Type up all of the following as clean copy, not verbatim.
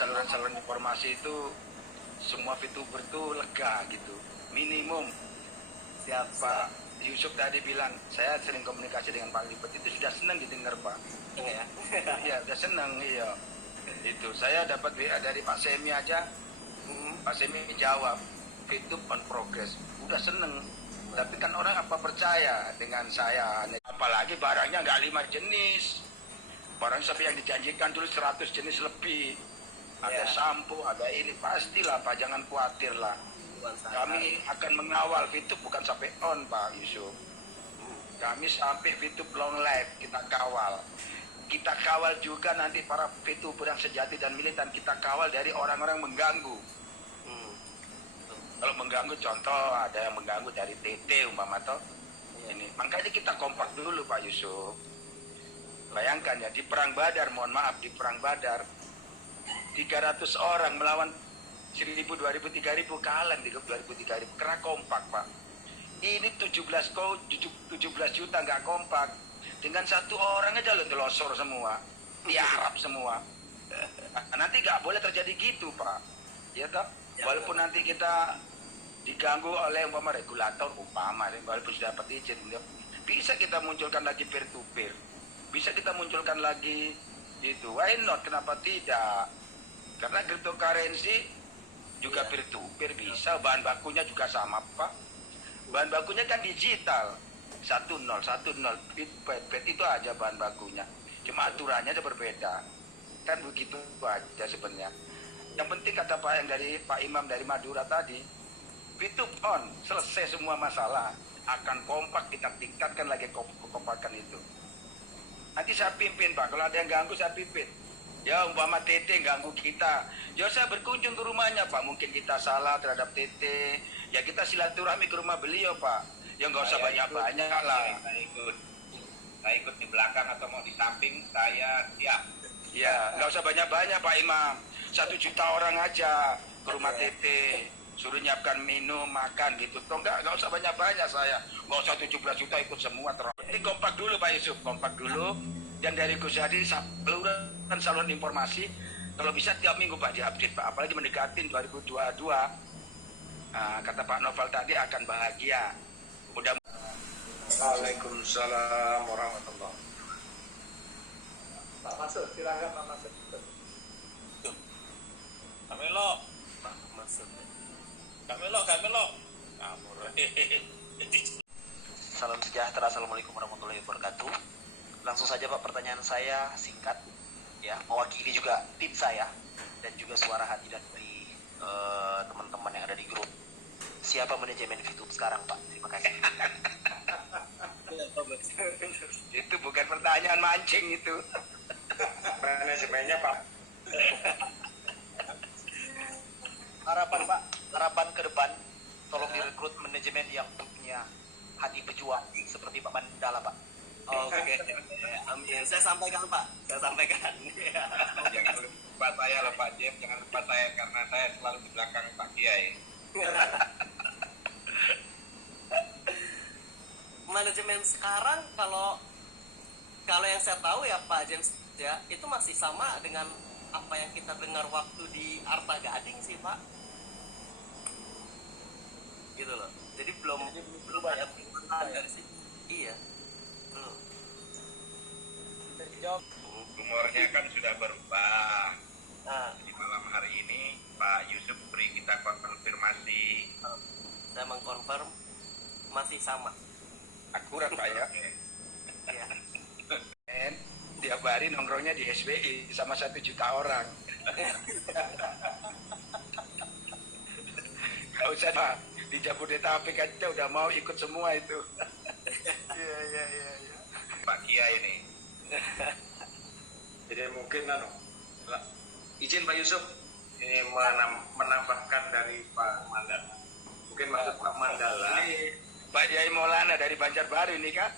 saluran-saluran informasi itu semua VTuber tuh lega gitu. Minimum Siap. Pak Yusuf tadi bilang, saya sering komunikasi dengan Pak Lipat, itu sudah senang didengar Pak. Ya. Iya, sudah senang, iya. Itu saya dapat WA dari Pak Semi aja. Pak Semi jawab, VTube on progress. Udah seneng. Tapi kan orang apa percaya dengan saya? Apalagi barangnya nggak 5 jenis. Barang sampai yang dijanjikan dulu 100 jenis lebih. Ada sampo, ada ini. Pastilah Pak, jangan khawatir lah. Kami akan mengawal VTube bukan sampai on Pak Yusuf. Kami sampai VTube long live kita kawal. Kita kawal juga nanti para VTuber yang sejati dan militan, kita kawal dari orang-orang mengganggu. Kalau mengganggu, contoh ada yang mengganggu dari TT umpama toh. Ini makanya kita kompak dulu Pak Yusuf. Bayangkan ya, di perang Badar, mohon maaf, di perang Badar 300 orang melawan 1.000, 2.000, 3.000, kalah 2.000, 3.000, karena kompak Pak. Ini 17 juta nggak kompak. Dengan satu orang aja lo telosor semua, tiarap semua. Nanti nggak boleh terjadi gitu Pak. Ya toh? Walaupun nanti kita diganggu oleh umpama regulator, walaupun sudah dapat izin, bisa kita munculkan lagi peer to peer. Bisa kita munculkan lagi itu. Why not? Kenapa tidak? Karena cryptocurrency juga peer to peer bisa, bahan bakunya juga sama Pak. Bahan bakunya kan digital, 10 bit itu aja bahan bakunya, cuma aturannya ada berbeda, kan begitu aja sebenarnya. Yang penting kata Pak yang dari Pak Imam dari Madura tadi, VTube on, selesai semua masalah, akan kompak, kita tingkatkan lagi kekompakan itu. Nanti saya pimpin Pak, kalau ada yang ganggu saya pimpin. Ya umpama TT ganggu kita, ya saya berkunjung ke rumahnya Pak, mungkin kita salah terhadap TT, ya kita silaturahmi ke rumah beliau Pak, ya nggak usah banyak-banyak lah. Saya ikut di belakang atau mau di samping, saya siap. Ya nggak usah banyak-banyak Pak Imam, 1 juta orang aja ke rumah TT, suruh nyiapkan minum, makan gitu, toh nggak usah banyak-banyak saya, nggak usah 17 juta ikut semua terus. Ini kompak dulu Pak Yusuf, kompak dulu. Dan dari Gus Hadi saluran informasi, kalau bisa tiap minggu Pak diupdate Pak, apalagi mendekatin 2022. Kata Pak Novel tadi akan bahagia. Mudah. Waalaikumsalam warahmatullahi wabarakatuh. Pak Masud, silakan Pak Masud. Kamelo. Pak Masud. Kamelo. Kamur. Salam sejahtera, assalamualaikum warahmatullahi wabarakatuh. Langsung saja Pak, pertanyaan saya singkat, ya, mewakili juga tim saya dan juga suara hati dari teman-teman yang ada di grup. Siapa manajemen VTube sekarang Pak? Terima kasih. Itu bukan pertanyaan mancing itu. Manajemennya Pak. Harapan Pak, harapan ke depan, tolong direkrut manajemen yang punya hati pejuang seperti Pak Mandala Pak. Oke. Amin. Saya sampaikan Pak. Jangan lupa saya loh Pak Jeff, jangan lupa saya karena saya selalu di belakang Pak Kiai. Manajemen sekarang kalau yang saya tahu ya Pak James ya, itu masih sama dengan apa yang kita dengar waktu di Arta Gading sih Pak. Gitu loh. Jadi belum ada perubahan dari situ. Iya. Humornya kan sudah berubah. Nah, Di malam hari ini Pak Yusuf beri kita konfirmasi. saya mengkonfirm masih sama. Akurat Pak ya. Iya. Dan tiap hari nongkrongnya di SBI sama 1 juta orang. Gak usah Pak, di Jabodetabek aja udah mau ikut semua itu. Iya. Pak Kiai ini. Jadi mungkin izin Pak Yusuf ini menambahkan dari Pak Mandala. Mungkin maksud Pak Mandala. Ini Pak Yai Maulana dari Banjarbaru ini kan.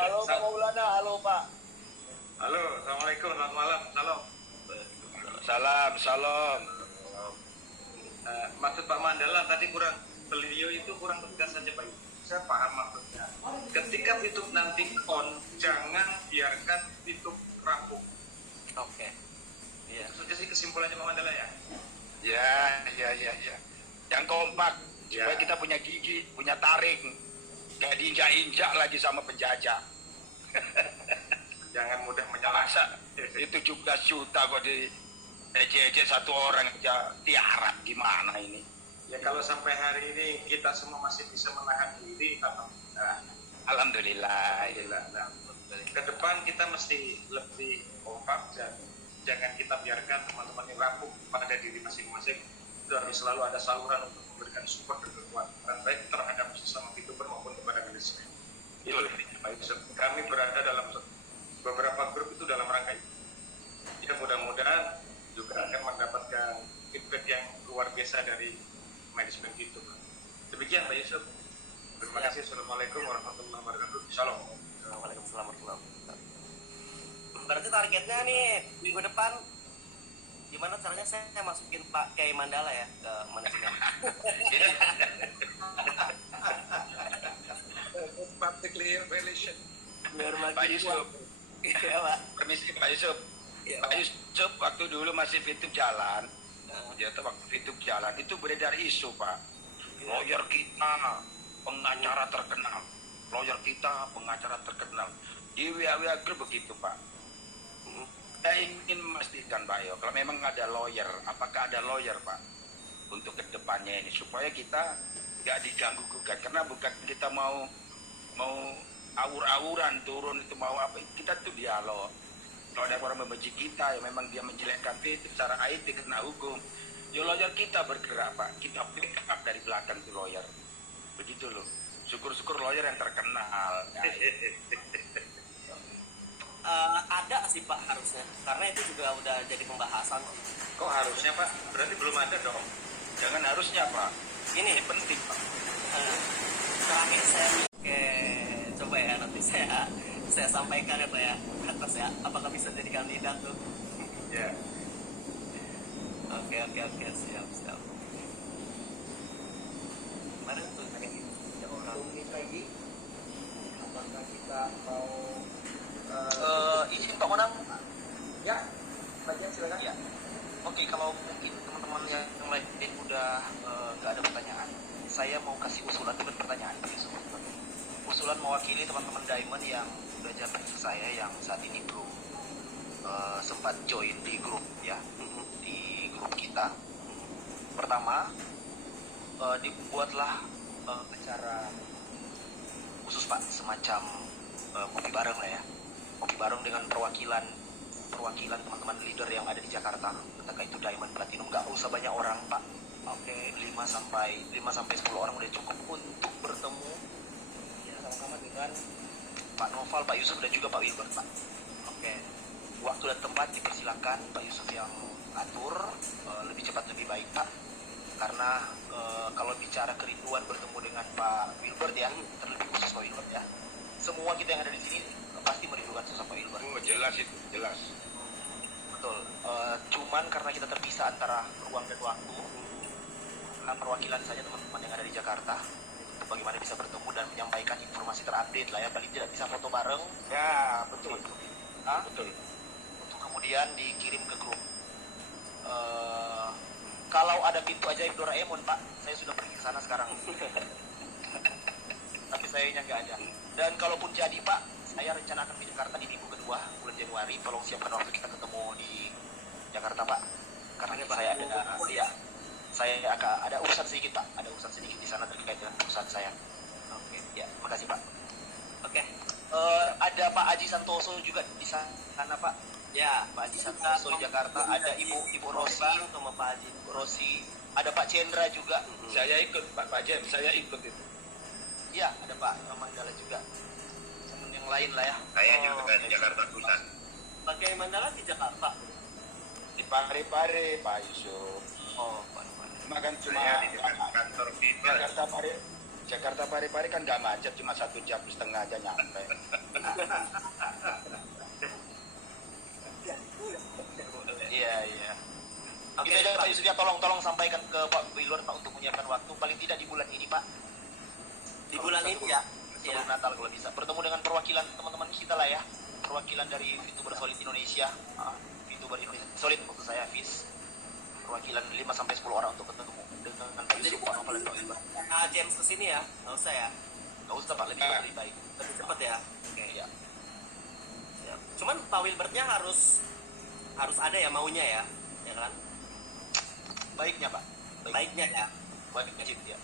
Halo Pak Maulana, halo Pak. Halo, assalamualaikum, selamat malam, salam. Salam. Maksud Pak Mandala tadi beliau itu kurang tegas saja Pak Yusuf. Saya paham maksudnya. Ketika YouTube nanti on, jangan biarkan YouTube rapuh. Oke. Iya. Itu saja sih kesimpulannya Pak Mandala ya. Ya. Yang kompak, Ya. supaya kita punya gigi, punya taring. Gak diinjak-injak lagi sama penjajah. Jangan mudah menyerah. Masa itu 17 juta kok di ejek-ejek satu orang aja tiarap, gimana ini? Ya kalau sampai hari ini kita semua masih bisa menahan diri, alhamdulillah. Alhamdulillah. Alhamdulillah. Nah, ke depan kita mesti lebih kompak dan jangan kita biarkan teman-teman yang rapuh pada diri masing-masing. Itu harus selalu ada saluran untuk memberikan support dan kekuatan baik terhadap sesama VTuber maupun kepada manajemen. Itu Pak Yusuf. Kami berada dalam beberapa grup itu dalam rangka itu. Ya mudah-mudahan juga akan mendapatkan feedback yang luar biasa dari manajemen VTuber. Demikian Pak Yusuf. Terima kasih. Assalamualaikum warahmatullahi wabarakatuh. Shalom. Waalaikumsalam warahmatullahi wabarakatuh. Berarti targetnya nih minggu depan gimana caranya saya masukin Pak Kiai Mandala ya ke manajemen? Publicly relation. Biar Pak makin Yusuf, Iya Pak. permisi Pak Yusuf. Iya, Pak Yusuf waktu dulu masih VTube jalan, Nah, ya waktu VTube jalan itu beredar isu Pak. Lawyer kita pengacara terkenal, lawyer kita pengacara terkenal. Di WA Group begitu Pak. Saya ingin memastikan Pak Yo, kalau memang ada lawyer, apakah ada lawyer Pak untuk kedepannya ini supaya kita nggak diganggu gugat, karena bukan kita mau awur-awuran turun itu mau apa, kita tuh dialog. Kalau ada orang membenci kita, ya memang dia menjelekkan itu secara IT kena hukum. Ya lawyer kita bergerak Pak, kita backup dari belakang itu lawyer. Begitu loh. Syukur-syukur lawyer yang terkenal. Ya. ada sih Pak harusnya, karena itu juga udah jadi pembahasan. Kok harusnya Pak? Berarti belum ada dong. Jangan harusnya Pak. Ini Ini penting Pak. terakhir saya coba ya nanti saya sampaikan ya Pak ya ke atas ya, apakah bisa jadi kandidat tuh? Ya. Oke siap. Kemarin tuh pengen ada orang lagi apakah kita mau Izin Pak Monang. ya baca silakan Ya. Oke, kalau mungkin teman-teman yang lain udah nggak ada pertanyaan, saya mau kasih usulan dengan pertanyaan Pak Yusuf. Usulan mewakili teman-teman Diamond yang udah jabat ke saya yang saat ini belum sempat join di grup ya, di grup kita. Pertama, dibuatlah acara khusus Pak, semacam kopi bareng lah ya, kopi bareng dengan perwakilan teman-teman leader yang ada di Jakarta, entah itu Diamond Platinum, nggak usah banyak orang Pak. Oke, 5 sampai 10 orang udah cukup untuk bertemu ya, sama-sama dengan Pak Noval, Pak Yusuf dan juga Pak Wilbert Pak. Oke, waktu dan tempat dipersilakan Pak Yusuf yang atur, lebih cepat lebih baik Pak, karena kalau bicara kerinduan bertemu dengan Pak Wilbert ya, terlebih khusus Pak Wilbert ya, semua kita yang ada di sini pasti merindukan sosok Pak Wilbert. Oh jelas itu, jelas. Betul. Cuman karena kita terpisah antara ruang dan waktu, perwakilan saja teman-teman yang ada di Jakarta, untuk bagaimana bisa bertemu dan menyampaikan informasi terupdate lah ya, paling tidak bisa foto bareng. Ya betul. Hah? Betul. Untuk kemudian dikirim ke grup. Kalau ada pintu ajaib Doraemon Pak, saya sudah pergi ke sana sekarang. Tapi sayangnya nggak ada. Dan kalaupun jadi Pak, saya rencana akan ke Jakarta di minggu kedua bulan Januari. Tolong siapkan waktu kita ketemu di Jakarta Pak, karena saya akan ada urusan sedikit Pak, ada urusan sedikit di sana terkait dengan perusahaan saya. Oke, ya, makasih Pak. Oke. Ada Pak Aji Santoso juga di sana Pak. Ya, Pak Haji Santoso di Jakarta, ada Ibu Rosi, bareng sama Pak Haji. Ibu Rosi, ada Pak Cendra juga. Saya ikut Pak Jem, saya ikut itu. Iya, ada Pak Mandala juga. Dan yang lain lah ya. Saya juga di Jakarta Pusat. Pakai Mandala di Jakarta. Di Parepare Pak Yusuf. Oh, Pak. Makan cuma Saya di dekat kantor FIFA. Jakarta Parepare kan nggak macet, cuma 1 jam setengah aja nyampe. Iya. Oke, Itu aja Pak. Pak Yusuf ya, tolong sampaikan ke Pak Wilur Pak untuk menyiapkan waktu paling tidak di bulan ini Pak. Di bulan ini ya. Sebelum Natal kalau bisa. Bertemu dengan perwakilan teman-teman kita lah ya. Perwakilan dari VTuber Solid Indonesia. VTuber VTuber Indonesia solid untuk saya, Fis. Perwakilan 5 sampai 10 orang untuk ketemu dengan Pak Yusuf, Pak Novel, dan Pak Wilbert. James kesini ya, nggak usah ya, Nggak usah Pak, lebih baik. lebih cepet ya. Oke ya. Siap. Cuman Pak Wilbertnya harus ada ya maunya ya kan? Baiknya Pak. Baiknya ya. Wajib ya.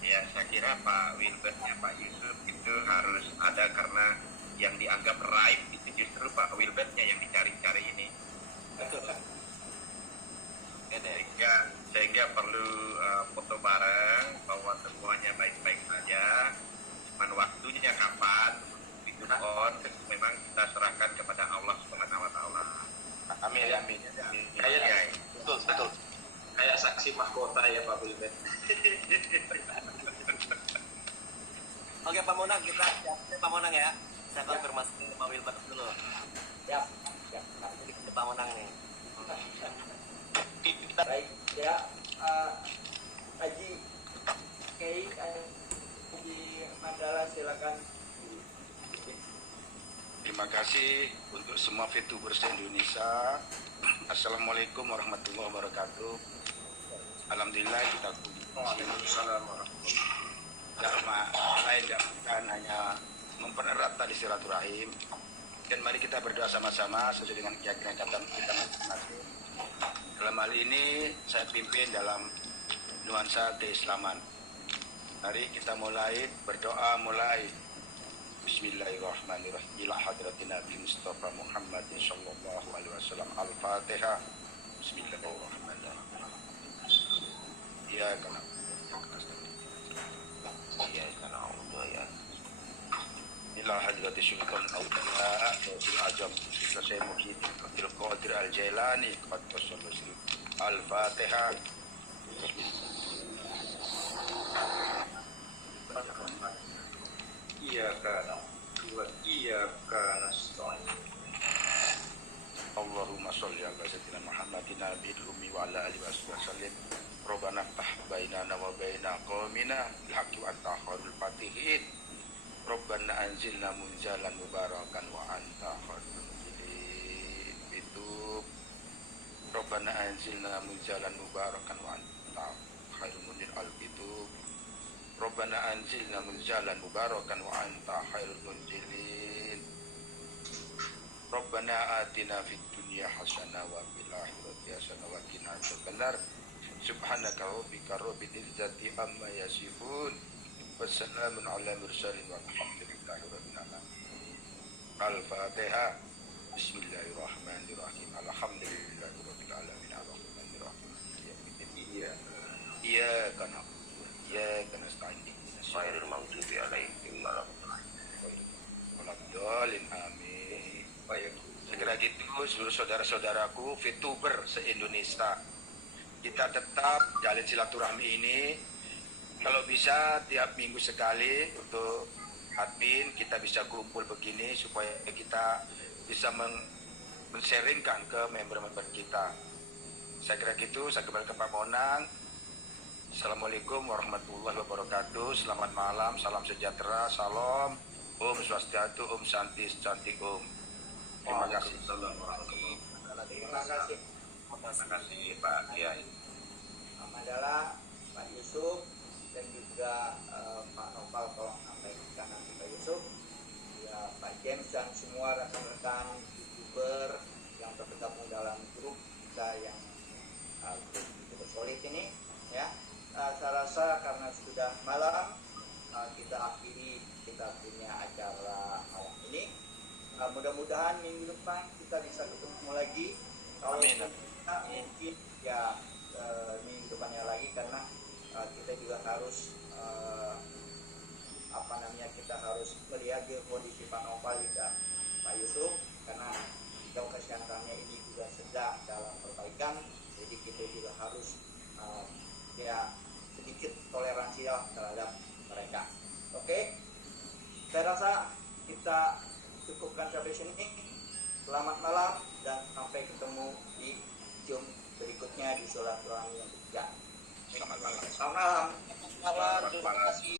Ya, saya kira Pak Wilbertnya Pak Yusuf itu harus ada karena yang dianggap right itu justru Pak Wilbertnya yang dicari-cari ini. Betul. Sehingga perlu foto bareng bahwa semuanya baik-baik saja. Cuman waktunya kapan itu memang kita serahkan kepada Allah Subhanahu wa taala. Amin. Kayak Betul. Kayak saksi mahkota ya Pak Wilbert. Oke Pak Monang, kita Pak Monang ya. Saya konfirmasi ke Pak Wilbert dulu. Siap. Siap. Jadi ke Pak Monang nih. Kita Baik, ya, Haji Kei di Mandala silakan. Terima kasih untuk semua VTubers Indonesia. Assalamualaikum warahmatullahi wabarakatuh. Alhamdulillah kita Waalaikumsalam. lain bukan hanya mempererat tali silaturahim, dan mari kita berdoa sama-sama sesuai dengan keyakinan kita masing-masing. Dalam hal ini saya pimpin dalam nuansa keislaman. Mari kita berdoa mulai. Bismillahirrahmanirrahim. Ila hadratin Nabi Mustafa Muhammad sallallahu alaihi wasallam. Al-Fatihah. Bismillahirrahmanirrahim. Ya kana. Ya kana Allah. Ila hadratin Sultan Aulia Fil Ajam Syekh Muhyiddin Abdul Qadir Al-Jailani Qaddasallahu Al-Fatihah. Iyyaka na'budu wa iyyaka nasta'in. Allahumma sholli ala sayyidina Muhammadin nabiyil ummi wa ala alihi wasallam. Rabbana ftah bainana wa baina qaumina bil haqqi wa anta khairul fatihin. Rabbana anzilna munzalan mubarakan wa anta khairul munzilin. Itu Rabbana anzilna munzalan mubarakan wa anta khairul munzilin. Al-Kitab Rabbana anzilna munzalan mubarakan wa anta khairul munzilin. Rabbana atina fid dunya hasanah wa fil akhirati hasanah wa qina adzabannar. Subhanaka rabbika rabbil izzati amma yasifun. Wassalamun ala mursalin walhamdulillahi rabbil alamin. Al-Fatihah. Bismillahirrahmanirrahim. Alhamdulillahi rabbil alamin. Arrahmanir rahim. Iyyaka na'budu wa iyyaka nasta'in. Ghairil maghdubi 'alaihim waladdallin. Amin. Baik. Segera gitu seluruh saudara-saudaraku VTuber se-Indonesia, kita tetap jalin silaturahmi ini. Kalau bisa tiap minggu sekali untuk admin kita bisa kumpul begini supaya kita bisa men-sharingkan ke member-member kita. Saya kira gitu. Saya kembali ke Pak Monang. Assalamualaikum warahmatullahi wabarakatuh. Selamat malam, salam sejahtera, salam, Om Swastiastu, Om Santi, Cantik Om. Terima kasih. Terima kasih. Terima kasih Pak Kiai. Pak Mandala, Pak Yusuf, dan juga Pak Novel, tolong sampaikan nanti Pak Yusuf, ya Pak James dan semua rekan-rekan YouTuber yang tergabung dalam grup kita yang grup YouTuber Solid ini, ya. Saya rasa karena sudah malam, kita punya acara malam ini. Mudah-mudahan minggu depan kita bisa ketemu lagi. Kalau Amin. kita mungkin ya minggu depannya lagi, karena kita juga harus kita harus melihat kondisi Pak Novel dan Pak Yusuf, karena jauh kesehatannya ini juga sedang dalam perbaikan, jadi kita juga harus ya sedikit toleransi terhadap mereka. Oke, saya rasa kita cukupkan sampai sini. Selamat malam dan sampai ketemu di Zoom berikutnya di silaturahmi yang ketiga. Selamat malam. Selamat malam. Selamat malam.